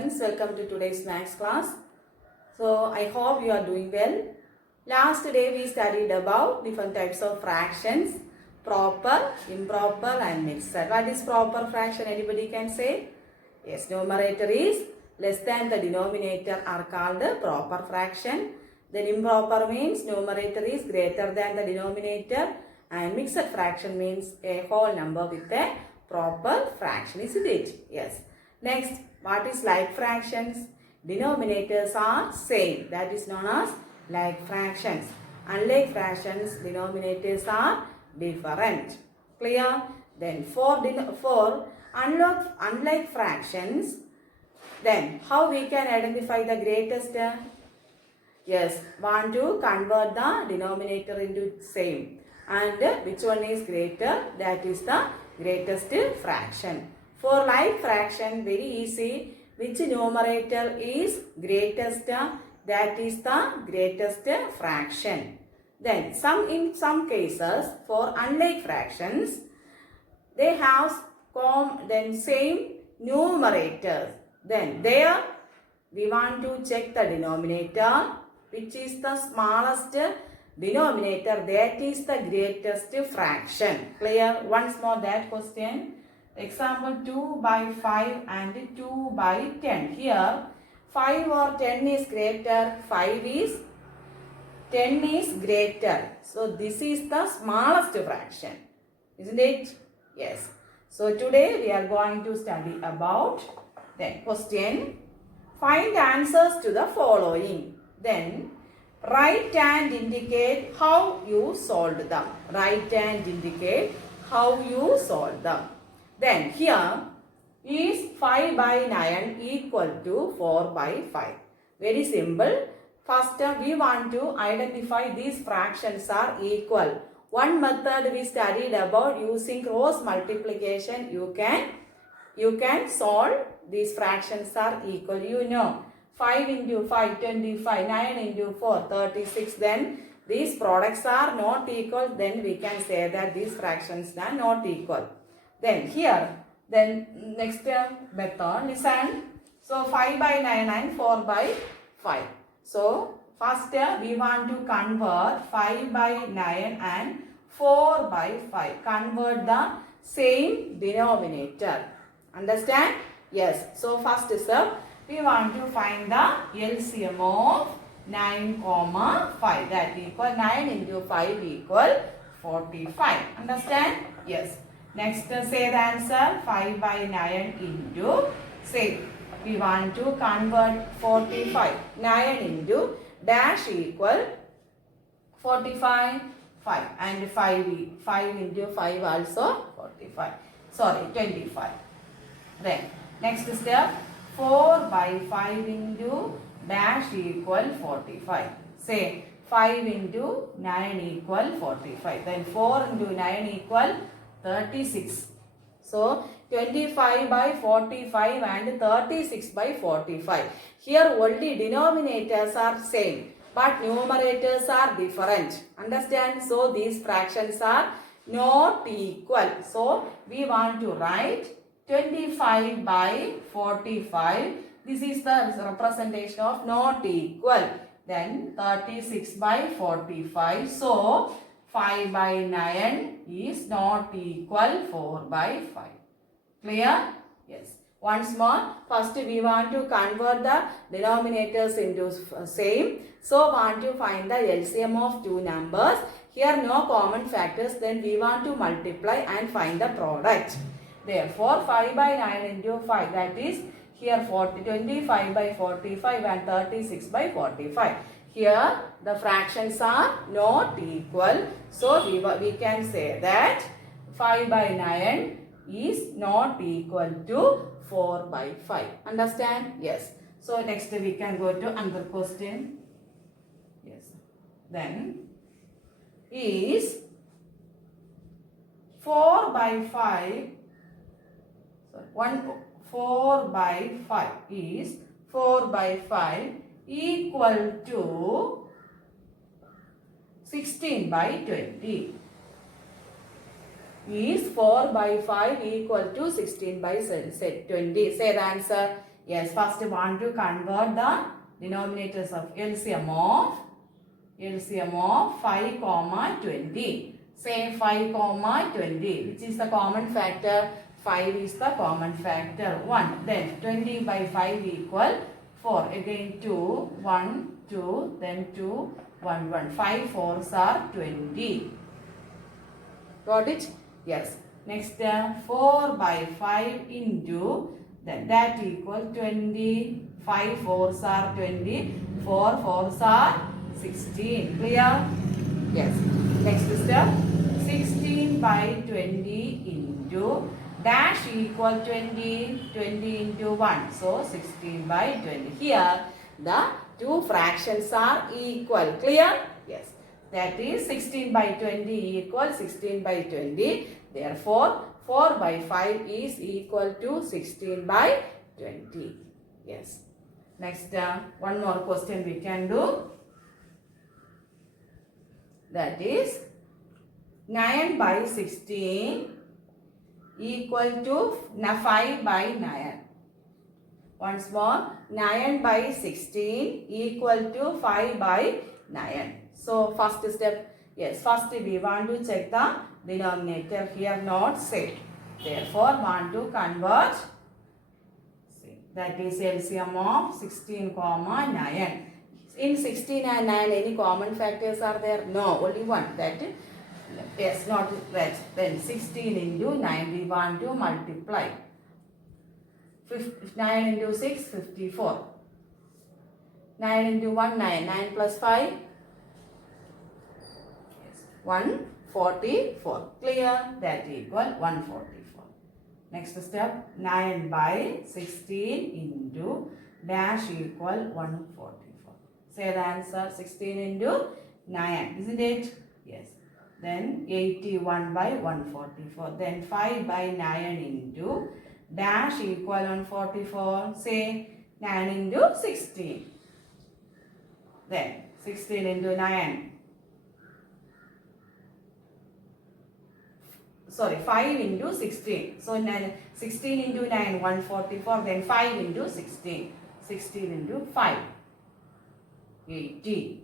students, welcome to today's maths class. So I hope you are doing well. Last day we studied about different types of fractions, proper, improper and mixed. What is proper fraction? Anybody can say? Yes, numerator is less than the denominator are called the proper fraction. Then improper means numerator is greater than the denominator, and mixed fraction means a whole number with a proper fraction, isn't it? Yes. Next, what is like fractions? Denominators are same. That is known as like fractions. Unlike fractions, denominators are different. Clear? Then for unlike fractions, then how we can identify the greatest? Yes, want to convert the denominator into same. And which one is greater? That is the greatest fraction. For like fraction, very easy. Which numerator is greatest? That is the greatest fraction. Then in some cases, for unlike fractions, they have same numerators. Then there we want to check the denominator, which is the smallest denominator, that is the greatest fraction. Clear? Once more that question. Example 2 by 5 and 2 by 10. Here 5 or 10 is greater, 10 is greater. So this is the smallest fraction. Isn't it? Yes. So today we are going to study about then question. Find answers to the following. Then write and indicate how you solved them. Write and indicate how you solved them. Then here is 5 by 9 equal to 4 by 5. Very simple. First we want to identify these fractions are equal. One method we studied about using cross multiplication. You can solve these fractions are equal. You know 5 into 5, 25, 9 into 4, 36. Then these products are not equal. Then we can say that these fractions are not equal. Then here, then next method, listen. So 5 by 9 and 4 by 5. So first we want to convert 5 by 9 and 4 by 5. Convert the same denominator. Understand? Yes. So first step, we want to find the LCM of 9, 5. That equal 9 into 5 equal 45. Understand? Yes. Next, say the answer 5 by 9 into, say, we want to convert 45. 9 into dash equal 45, 5. And 5 into 5 also 45. Sorry, 25. Then, next step, 4 by 5 into dash equal 45. Say, 5 into 9 equal 45. Then 4 into 9 equal 36. So 25 by 45 and 36 by 45. Here only denominators are same, but numerators are different. Understand? So these fractions are not equal. So we want to write 25 by 45. This is the representation of not equal. Then 36 by 45. So 5 by 9 is not equal 4 by 5. Clear? Yes. Once more, first we want to convert the denominators into same. So want to find the LCM of two numbers. Here no common factors. Then we want to multiply and find the product. Therefore 5 by 9 into 5, that is here 25 by 45 and 36 by 45. Here the fractions are not equal. So we can say that 5 by 9 is not equal to 4 by 5. Understand? Yes. So next we can go to another question. Yes. Then is 4 by 5. Sorry, 4 by 5 is 4 by 5 equal to 16 by 20. Is 4 by 5 equal to 16 by 20? Say the answer. Yes, first want to convert the denominators of LCM of 5 comma 20. Say 5 comma 20, which is the common factor? 5 is the common factor. 1. Then 20 by 5 equal 4. Again 2, 1, 2, then 2, 1, 1. 5 4s are 20. Got it? Yes. Next 4 by 5 into, then that equal 20. 5 4s are 20. 4 4s are 16. Clear? Yes. Next step. 16 by 20 into dash equal 20. 20 into 1. So 16 by 20. Here the two fractions are equal. Clear? Yes. That is 16 by 20 equals 16 by 20. Therefore, 4 by 5 is equal to 16 by 20. Yes. Next, one more question we can do. That is 9 by 16 equal to 5 by 9. Once more, 9 by 16 equal to 5 by 9. So, first step, yes, first we want to check the denominator. Here not set. Therefore, want to convert. That is LCM of 16 comma 9. In 16 and 9, any common factors are there? No, only one. That yes, not that. Then 16 into 9 we want to multiply. 9 into 6, 54. 9 into 1, 9. 9 plus 5, 144. Clear? That equal 144. Next step, 9 by 16 into dash equal 144. Say the answer, 16 into 9, isn't it? Yes. Then 81 by 144. Then 5 by 9 into dash equal 144. Say 9 into 16. Then 16 into 9. Sorry, 5 into 16. So 16 into 9, 144. Then 5 into 16. 16 into 5. 80.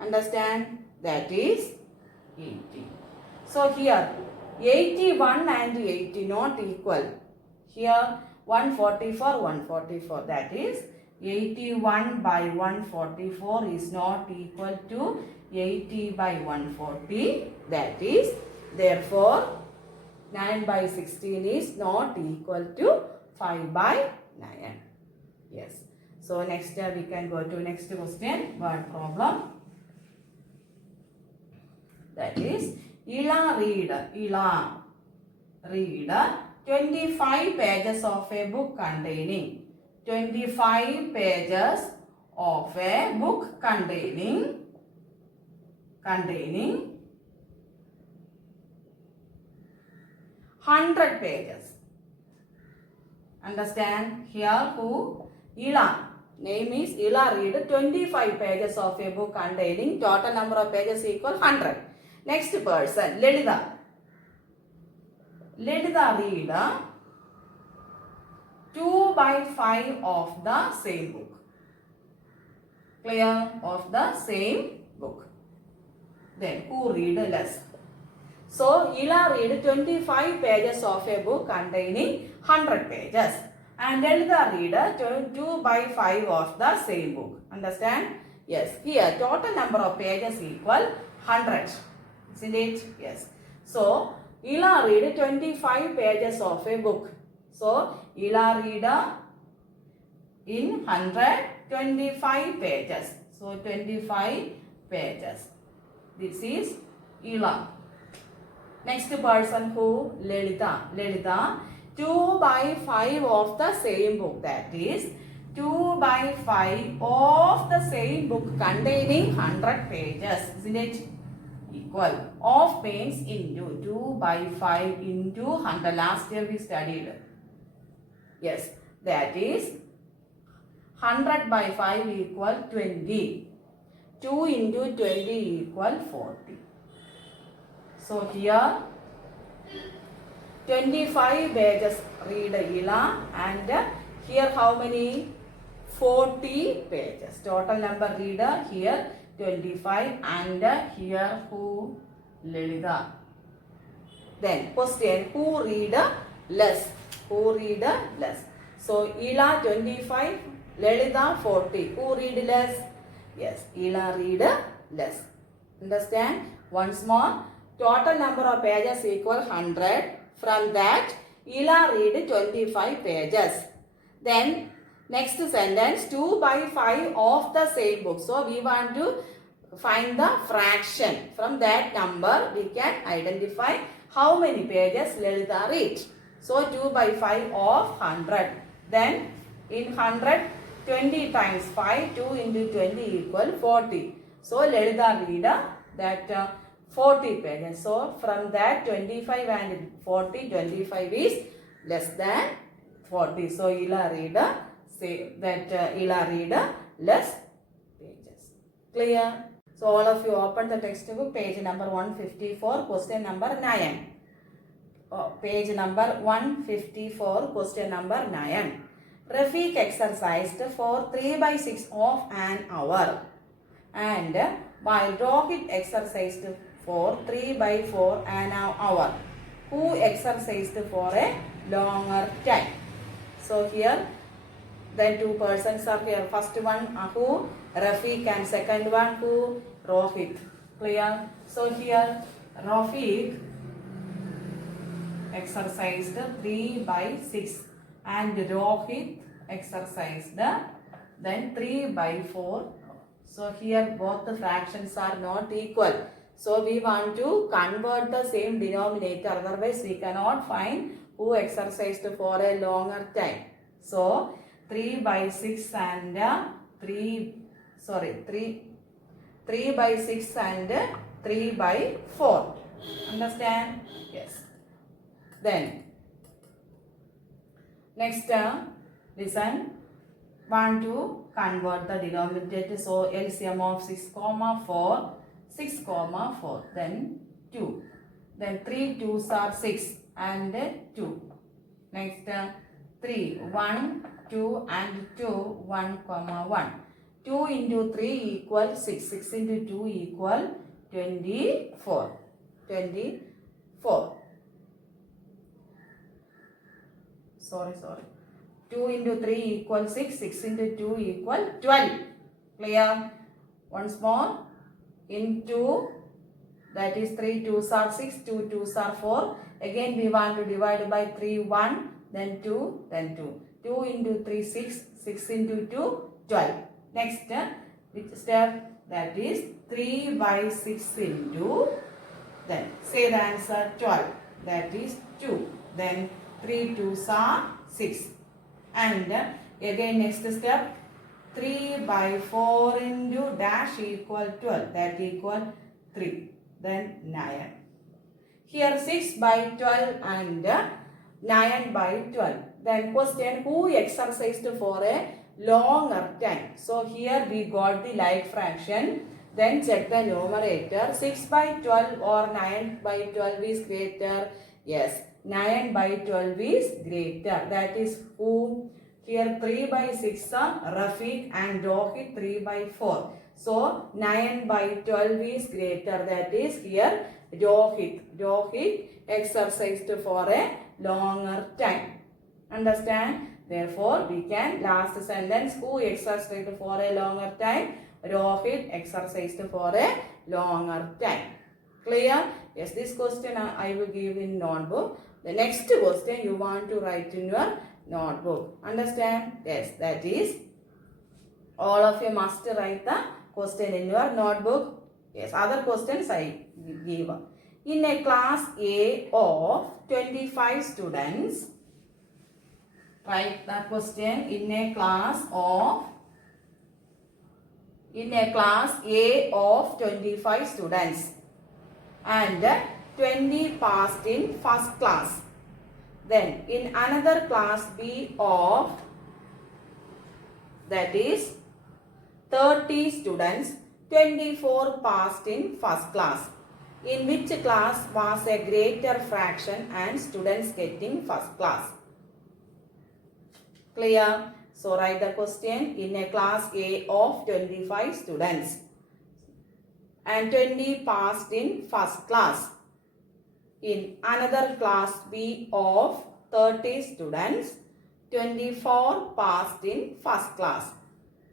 Understand? That is 80. So here 81 and 80 not equal. Here 144, 144. That is 81 by 144 is not equal to 80 by 140. That is, therefore, 9 by 16 is not equal to 5 by 9. Yes. So next we can go to next question, word problem. That is, Ila read 25 pages of a book containing 25 pages of a book containing 100 pages. Understand? Here who? Ila. Name is Ila read 25 pages of a book containing total number of pages equal 100. Next person, Lalita. Lalita read 2 by 5 of the same book. Clear? Of the same book. Then who read less? So, Ila read 25 pages of a book containing 100 pages. And Lalita read 2 by 5 of the same book. Understand? Yes. Here, total number of pages equal 100. Isn't it? Yes. So, Ila read 25 pages of a book. So, Ila read in 125 pages. So, 25 pages. This is Ila. Next person who? Lalita. Lalita 2 by 5 of the same book. That is 2 by 5 of the same book containing 100 pages. Isn't it? Equal. Of means into 2 by 5 into 100. Last year we studied. Yes. That is 100 by 5 equal 20. 2 into 20 equal 40. So here 25 pages read Ila and Here how many? 40 pages. Total number reader here 25 and here who? Lalita. Then question, who read less? Who read less? So Ila 25, Lalita 40. Who read less? Yes, Ila read less. Understand? Once more, total number of pages equal 100. From that, Ila read 25 pages. Then next sentence, 2 by 5 of the same book. So we want to find the fraction. From that number, we can identify how many pages Lalita read. So 2 by 5 of 100. Then in 100, 20 times 5, 2 into 20 equal 40. So Lalita read that 40 pages. So from that 25 and 40, 25 is less than 40. So Ila read say that Ila read less pages. Clear? So all of you open the textbook, page number 154, question number 9. Page number 154, question number 9. Rafiq exercised for 3 by 6 of an hour. And while Rohit exercised for 3 by 4 an hour. Who exercised for a longer time? So here the two persons are here. First one who? Rafiq, and second one who? Rohit. Clear? So here Rafiq exercised 3 by 6 and Rohit exercised then 3 by 4. So here both the fractions are not equal. So we want to convert the same denominator, otherwise we cannot find who exercised for a longer time. So 3 by 6 and 3 by 6 and 3 by 4. Understand? Yes. Then next listen, want to convert the denominator. So LCM of 6 comma 4, 6 comma 4, then 2. Then 3 2s are 6 and 2. Next 3, 1, 2 and 2, 1 comma 1. 2 into 3 equal 6. 6 into 2 equal 24. 24. Sorry. 2 into 3 equal 6. 6 into 2 equal 12. Clear? Once more. Into, that is 3 2s are 6, 2 2s are 4. Again we want to divide by 3 1, then 2, then 2. 2 into 3 6, 6 into 2 12. Next, which step? That is 3 by 6 into, then say the answer 12. That is 2. Then 3 2s are 6. And again next step, 3 by 4 into dash equal 12. That equal 3. Then 9. Here 6 by 12 and 9 by 12. Then question, who exercised for a longer time? So here we got the like fraction. Then check the numerator. 6 by 12 or 9 by 12 is greater. Yes, 9 by 12 is greater. That is who? Here 3 by 6 are Rafiq and Rohit 3 by 4. So 9 by 12 is greater. That is here Rohit. Rohit exercised for a longer time. Understand? Therefore, we can last sentence, who exercised for a longer time? Rohit exercised for a longer time. Clear? Yes, this question I will give in notebook. The next question you want to write in your notebook. Understand? Yes, that is all of you must write the question in your notebook. Yes, other questions I give. In a class A of 25 students, write the question in a class A of 25 students and 20 passed in first class. Then in another class B of, that is 30 students, 24 passed in first class. In which class was a greater fraction and students getting first class? Clear? So write the question. In a class A of 25 students and 20 passed in first class. In another class B of 30 students, 24 passed in first class.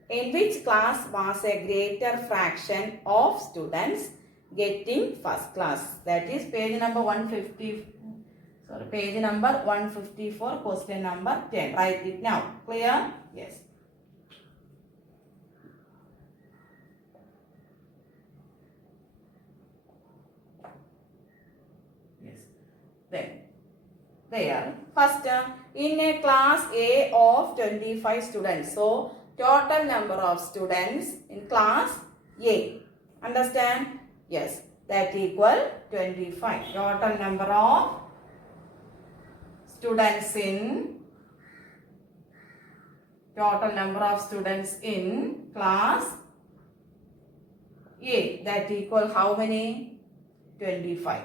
In which class was a greater fraction of students getting first class? That is page number 150. Sorry, page number 154, question number 10. Write it now. Clear? Yes. Yes. Then, there. First, in a class A of 25 students. So, total number of students in class A. Understand? Yes. That equal 25. Total number of students in class A, that equal how many? 25.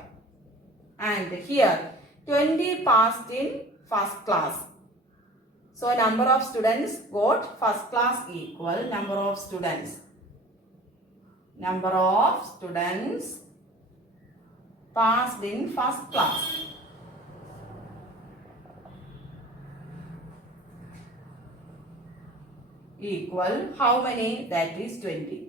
And here 20 passed in first class. So number of students got first class equal number of students passed in first class. Equal how many? That is 20.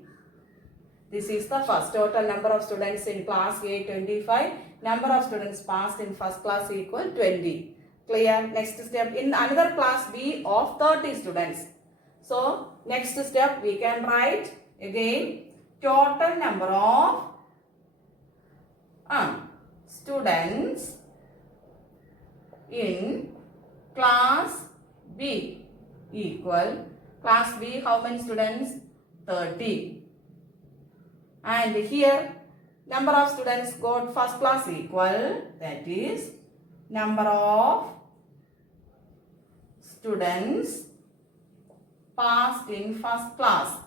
This is the first. Total number of students in class A 25. Number of students passed in first class equal 20. Clear? Next step, in another class B of 30 students. So next step we can write again total number of students in class B equal class B how many students? 30. And here number of students got first class equal, that is number of students passed in first class,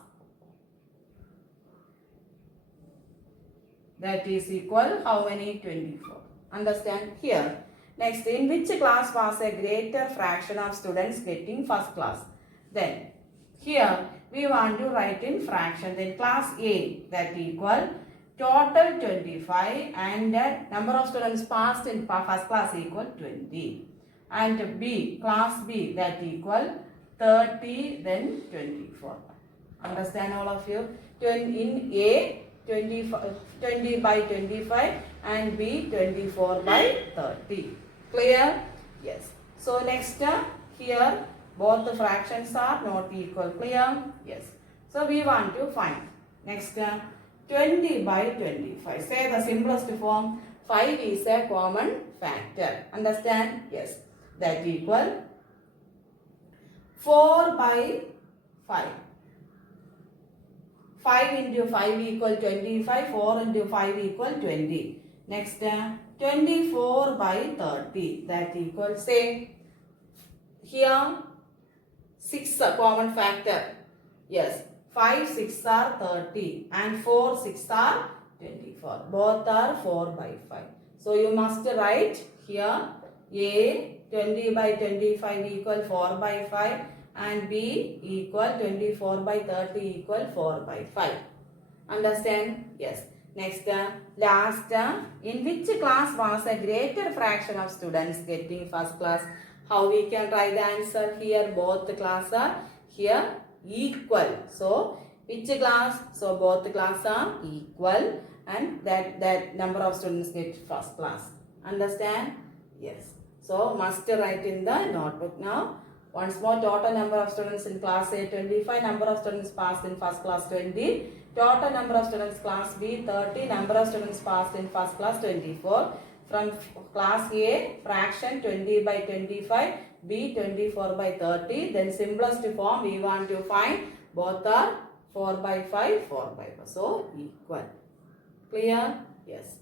that is equal how many? 24. Understand? Here next, in which class was a greater fraction of students getting first class? Then here we want to write in fraction. Then class A, that equal total 25 and number of students passed in first class equal 20. And B, class B, that equal 30 then 24. Understand all of you? In A 20 by 25 and B 24 by 30. Clear? Yes. So next here both the fractions are not equal. Clear? Yes. So we want to find next 20 by 25. Say the simplest form. 5 is a common factor. Understand? Yes. That equal 4 by 5. 5 into 5 equal 25. 4 into 5 equal 20. Next 24 by 30. That equal, say here 6 a common factor. Yes. 5 6 are 30 and 4 6 are 24. Both are 4 by 5. So you must write here A 20 by 25 equal 4 by 5 and B equal 24 by 30 equal 4 by 5. Understand? Yes. Next, last, in which class was a greater fraction of students getting first class? How we can write the answer here? Both the class are here equal. So, which class? So, both the class are equal and that number of students get first class. Understand? Yes. So, must write in the notebook now. Once more, total number of students in class A 25, number of students passed in first class 20, total number of students class B 30, number of students passed in first class 24. From class A, fraction 20 by 25, B 24 by 30. Then simplest form we want to find, both are 4 by 5, 4 by 5. So, equal. Clear? Yes.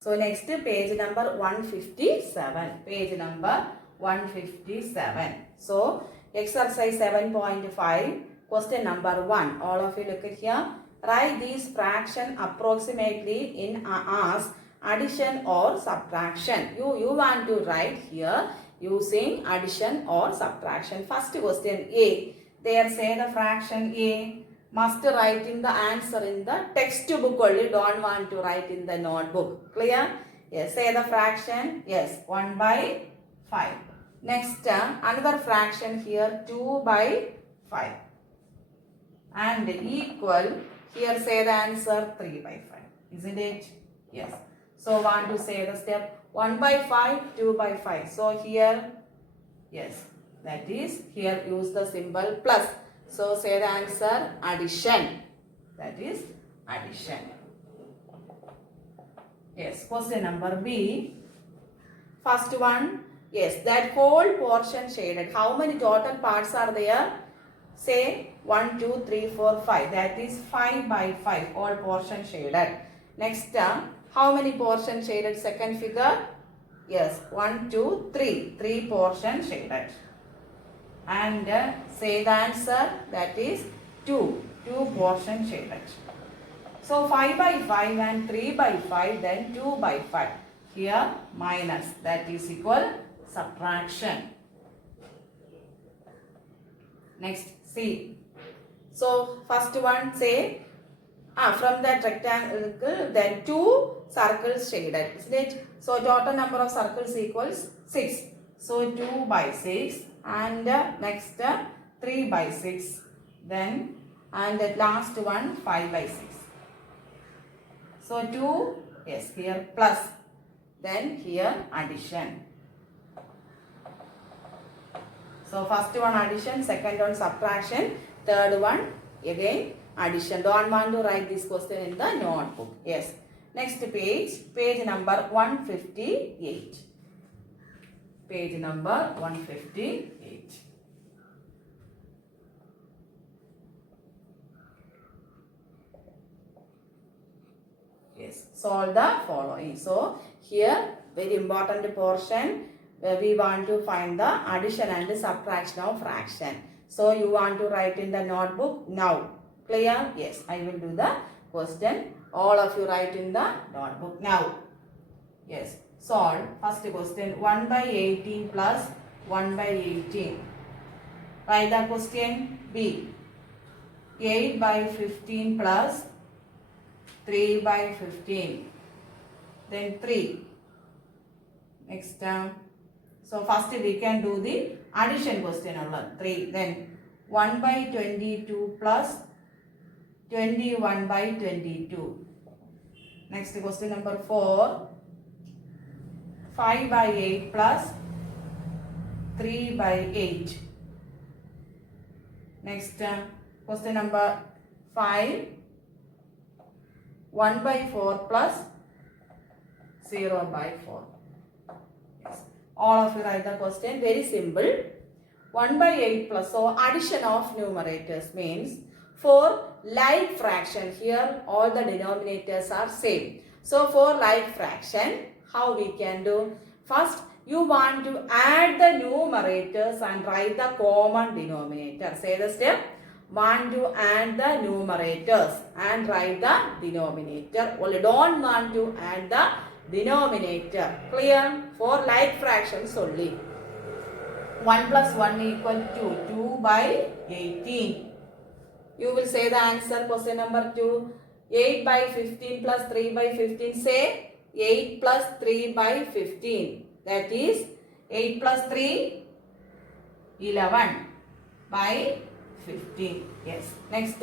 So, next page number 157. Page number 157. So, exercise 7.5, question number 1. All of you look at here. Write these fraction approximately in as addition or subtraction. You want to write here using addition or subtraction. First question A. There say the fraction A. Must write in the answer in the textbook only. Don't want to write in the notebook. Clear? Yes. Say the fraction. Yes. 1 by 5. Next, another fraction here 2 by 5. And equal. Here say the answer 3 by 5. Isn't it? Yes. So want to say the step 1 by 5, 2 by 5. So here, yes, that is, here use the symbol plus. So say the answer addition. That is addition. Yes, question number B. First one, yes, that whole portion shaded. How many total parts are there? Say 1, 2, 3, 4, 5. That is 5 by 5. All portion shaded. Next term, how many portion shaded? Second figure. Yes, 1, 2, 3. 3 portion shaded. And say the answer. That is 2. 2 portion shaded. So 5 by 5 and 3 by 5. Then 2 by 5. Here minus. That is equal subtraction. Next, C. So first one say from that rectangle, then 2 circles shaded, isn't it? So total number of circles equals 6. So 2 by 6 and next 3 by 6. Then and the last one 5 by 6. So 2, yes, here plus. Then here addition. So first one addition, second one subtraction, third one again addition. Don't want to write this question in the notebook. Yes. Next page, page number 158. Page number 158. Yes. Solve the following. So here very important portion. We want to find the addition and subtraction of fraction. So you want to write in the notebook now. Clear? Yes, I will do the question. All of you write in the notebook now. Yes, solve. First question 1 by 18 plus 1 by 18. Write the question B. 8 by 15 plus 3 by 15. Then 3. Next term. So first we can do the addition question alone. 3. Then 1 by 22 plus 21 by 22. Next question number 4. 5 by 8 plus 3 by 8. Next question number 5. 1 by 4 plus 0 by 4. Yes. All of you write the question. Very simple. 1 by 8 plus. So addition of numerators means for like fraction. Here all the denominators are same. So for like fraction, how we can do? First, you want to add the numerators and write the common denominator. Say the step. Want to add the numerators and write the denominator. Only don't want to add the denominator. Clear? For like fractions only. 1 plus 1 equal to 2 by 18. You will say the answer. Question number 2. 8 by 15 plus 3 by 15. Say 8 plus 3 by 15. That is 8 plus 3, 11 by 15. Yes. Next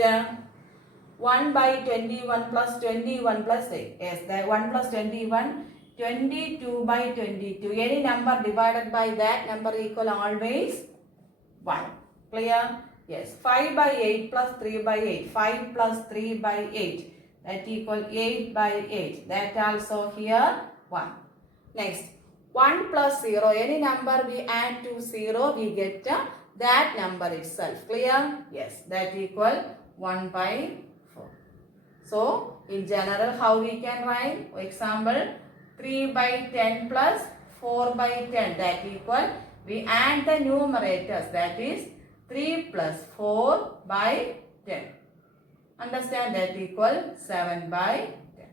1 by 21 plus 21 plus 8. Yes, that 1 plus 21, 22 by 22. Any number divided by that number equal always 1. Clear? Yes. 5 by 8 plus 3 by 8. 5 plus 3 by 8. That equal 8 by 8. That also here 1. Next. 1 plus 0. Any number we add to 0, we get that number itself. Clear? Yes. That equal 1 by 4. So, in general, how we can write? For example, 3 by 10 plus 4 by 10. That equal, we add the numerators. That is 3 plus 4 by 10. Understand? That equal 7 by 10.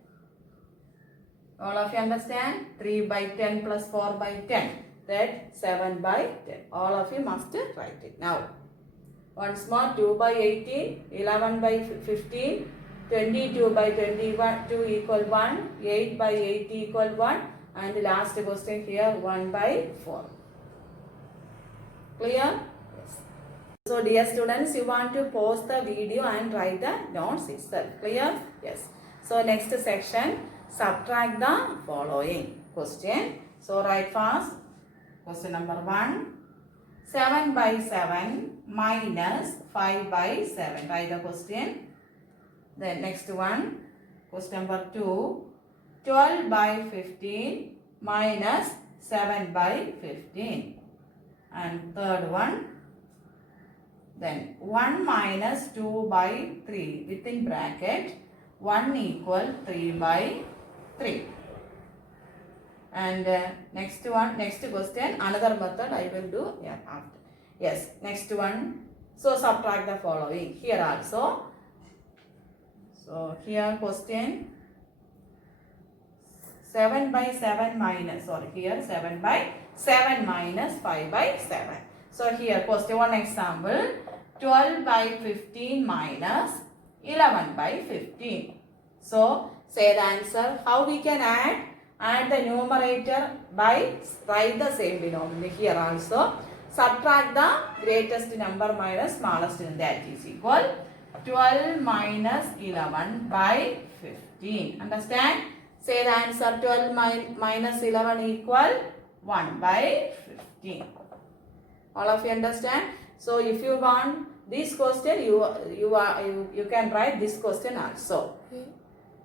All of you understand? 3 by 10 plus 4 by 10. that 7 by 10. All of you must write it. Now, once more, 2 by 18, 11 by 15, 22 by 21, 2 equal 1, 8 by 8 equal 1, and last question here, 1 by 4. Clear? Yes. So dear students, you want to pause the video and write the notes itself. Clear? Yes. So next section, subtract the following question. So write fast. Question number 1. 7 by 7 minus 5 by 7. Write the question. Then next one. Question number 2. 12 by 15 minus 7 by 15. And third one. Then 1 minus 2 by 3 within bracket 1 equal 3 by 3. And next question, another method I will do after. Yes, next one. So subtract the following here also. So here question 7 by 7 minus, here 7 by 7 minus 5 by 7. So here question one example, 12 by 15 minus 11 by 15. So say the answer. How we can add? Add the numerator by write the same denominator here also. Subtract the greatest number minus smallest number, that is equal 12 minus 11 by 15. Understand? Say the answer. 12 minus 11 equal 1 by 15. All of you understand? So if you want this question, you can write this question also.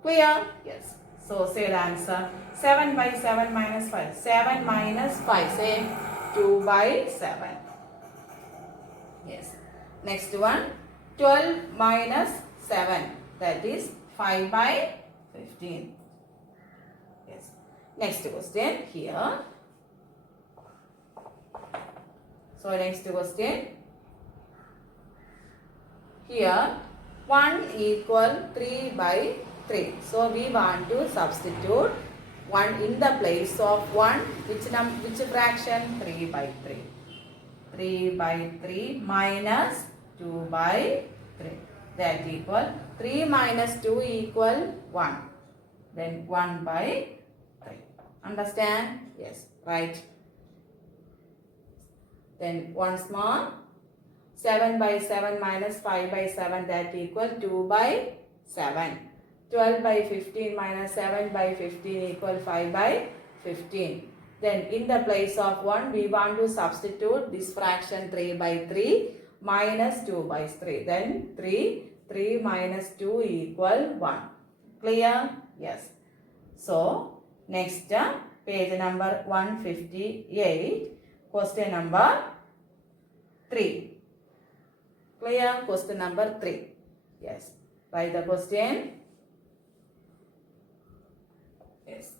Clear? Yes. So say the answer. 7 by 7 minus 5. 7 minus 5. Say 2 by 7. Yes. Next one. 12 minus 7. That is 5 by 15. Yes. Next question here. So next question. Here 1 equal 3 by 3. So we want to substitute 1 in the place of 1. Which fraction? 3 by 3. 3 by 3 minus 2 by 3. That equal 3 minus 2 equal 1. Then 1 by 3. Understand? Yes. Right. Then once more. 7 by 7 minus 5 by 7, that equal 2 by 7. 12 by 15 minus 7 by 15 equal 5 by 15. Then in the place of 1, we want to substitute this fraction 3 by 3 minus 2 by 3. Then 3 minus 2 equal 1. Clear? Yes. So next page number 158, question number 3. Clear? Question number 3. Yes. Write the question. Yes.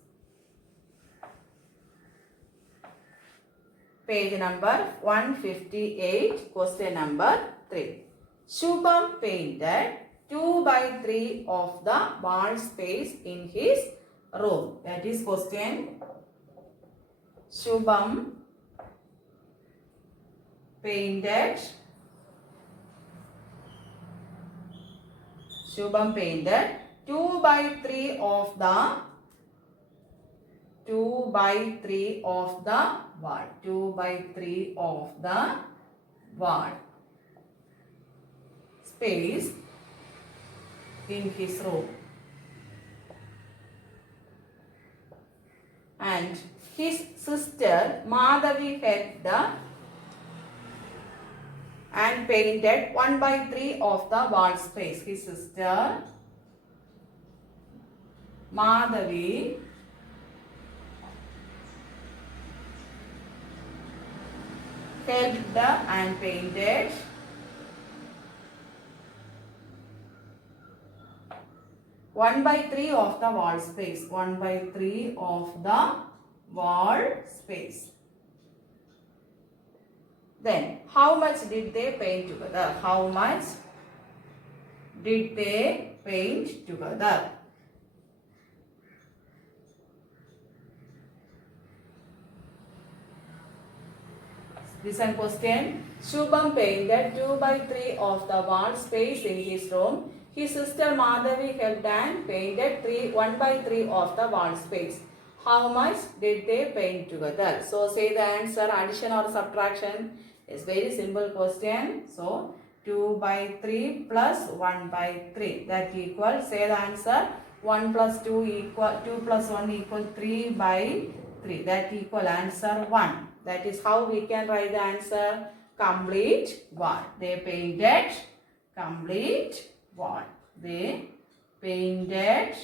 Page number 158, question number 3. Shubham painted 2 by 3 of the wall space in his room. That is question. Shubham painted 2 by 3 of the wall. 2 by 3 of the wall space in his room. And his sister Madhavi helped and painted 1 by 3 of the wall space. His sister Madhavi helped and painted 1 by 3 of the wall space. 1 by 3 of the wall space. Then, how much did they paint together? How much did they paint together? Listen question. Shubham painted 2 by 3 of the wall space in his room. His sister Madhavi helped and painted 1 by 3 of the wall space. How much did they paint together? So say the answer, addition or subtraction. It's very simple question. So 2 by 3 plus 1 by 3, that equals, say the answer, 1 plus 2 equal 2 plus 1 equal 3 by 3, that equal answer 1. That is how we can write the answer, complete wall. They painted complete wall. They painted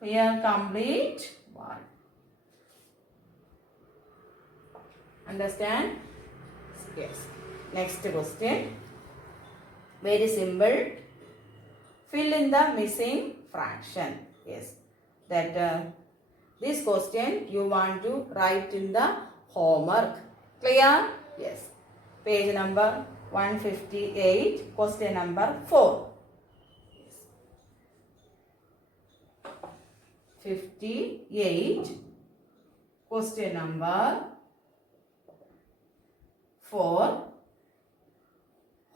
here complete wall. Understand? Yes. Next question. Very simple. Fill in the missing fraction. Yes. That this question you want to write in the homework. Clear? Yes. Page number 158. Question number 4. Yes. 58. Question number 4.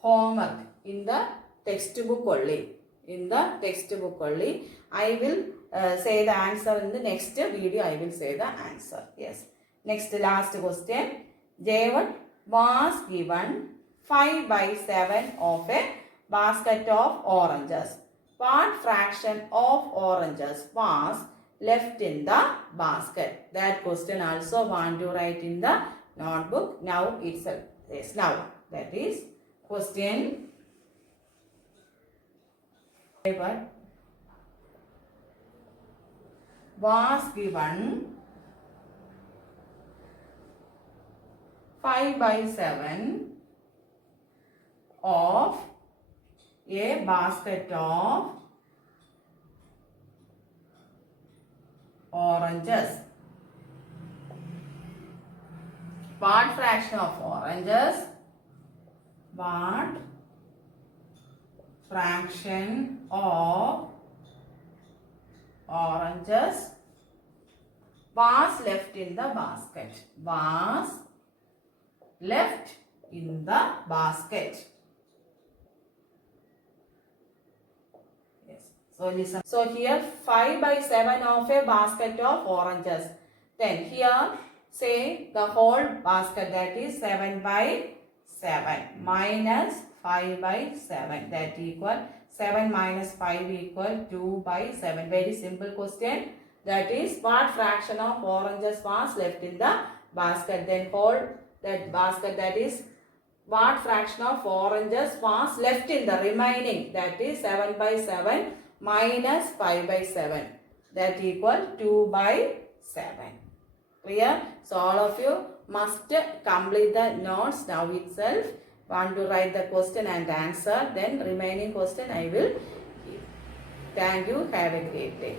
Homework in the textbook only. In the textbook only. I will say the answer in the next video. I will say the answer. Yes. Next, last question. J1 was given 5 by 7 of a basket of oranges. What fraction of oranges was left in the basket? That question also want to write in the notebook now itself. Yes, now that is question was given 5 by 7 of a basket of oranges. What fraction of oranges? What fraction of oranges was left in the basket? Was left in the basket. Yes. So listen. So here 5 by 7 of a basket of oranges. Then here say the whole basket, that is 7 by 7 minus 5 by 7, that equal 7 minus 5 equal 2 by 7. Very simple question. That is what fraction of oranges was left in the basket. Then hold that basket, that is what fraction of oranges was left in the remaining, that is 7 by 7 minus 5 by 7, that equal 2 by 7. Clear? So all of you must complete the notes now itself. Want to write the question and answer, then remaining question I will give. Thank you. Have a great day.